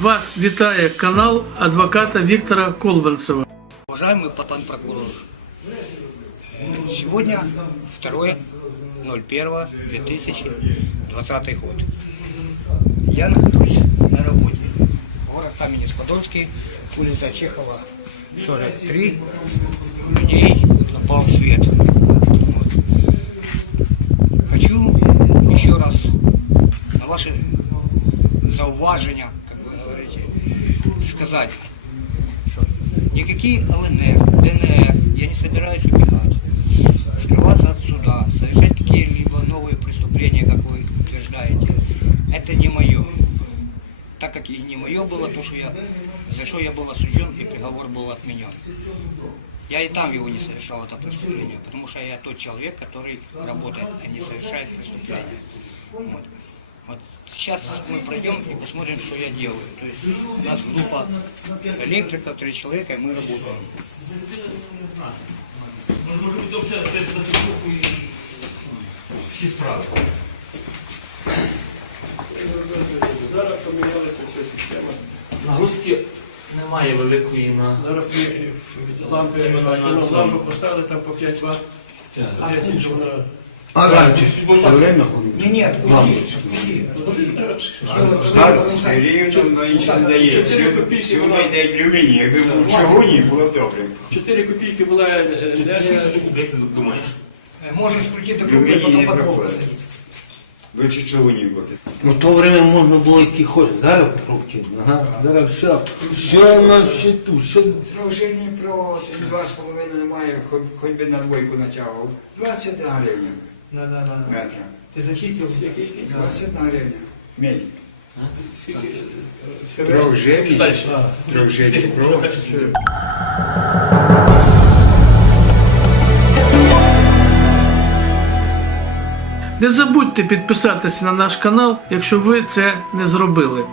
Вас вітає канал адвоката Віктора Колбанцева. Уважаемый пан прокурор, э, сегодня 2.01.2020 год. Я нахожусь на работе. Город Каменец-Подольский, улица Чехова, 43. Людей напал свет. Вот. Хочу еще раз на ваши зауважения, как вы говорите, сказать, что никакие ЛНР, ДНР, я не собираюсь убегать, скрываться от суда, совершать какие-либо новые преступления, как вы утверждаете. Это не мое. Так как и не мое было то, что я, за что я был осужден и приговор был отменен. Я и там его не совершал, это преступление, потому что я тот человек, который работает, а не совершает преступления. Вот. Вот сейчас мы пройдем и посмотрим, что я делаю. То есть у нас группа электриков, три человека, и мы работаем. всі справи. Зараз помінялася вся система. Нагрузки немає великої на Зараз ми лампи, Іменно на ну, цьому. лампи поставили там по 5 Вт, 10 вона... А раньше все время ходили? Не, нет, уйди, уйди. Зараз все рівно на інше не дає. Чотири копійки Всюди була. йде блювені. Якби був чавуні, було б добре. 4 копійки була е, енергія. Як ти думаєш? Э, Можешь скрутить Люблю документы, потом не под пол проходит. посадить. Лучше чавуні було. Ну, в то время можно было идти хоть. Зараз пробки. Ага. Зараз все. Все на счету. Все. Дружині про два з половиною немає, хоч, хоч би на двойку натягував. 20 гривень Да, да, да. да. метра. Ты зачистил? 20 гривень. Медь. Скільки, Трьохживі. Далі. Трьохживі провод. Не забудьте підписатися на наш канал, якщо ви це не зробили.